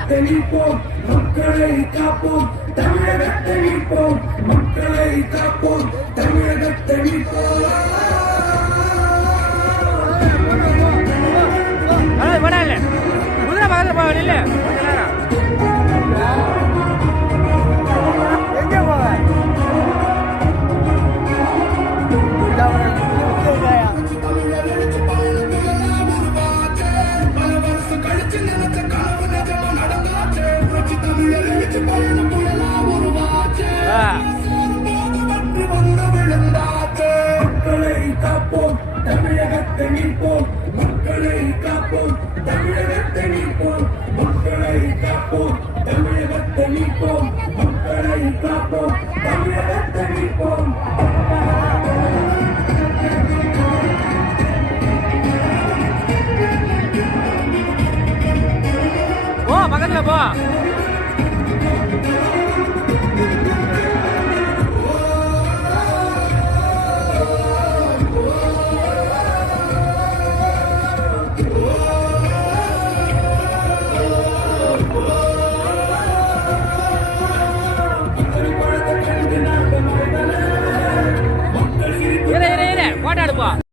தமிழகத்தை மீட்போம் மக்களை காப்போம் தமிழகத்தை மீட்போம் மக்களை காப்போம் தமிழகத்தை மீட்போம் குதிரை பக்கத்துல போக இல்ல எங்க போக மக்களை காப்போம் தமிழகத்தை மீட்போம் மக்களை காப்போம் தமிழகத்தை மீட்போம் மக்களை காப்போம் தமிழகத்தை மீட்போம் மக்களை காப்போம் தமிழகத்தை மீட்போம் போ பக்கத்துல போ போட்டோ எடுப்போம்.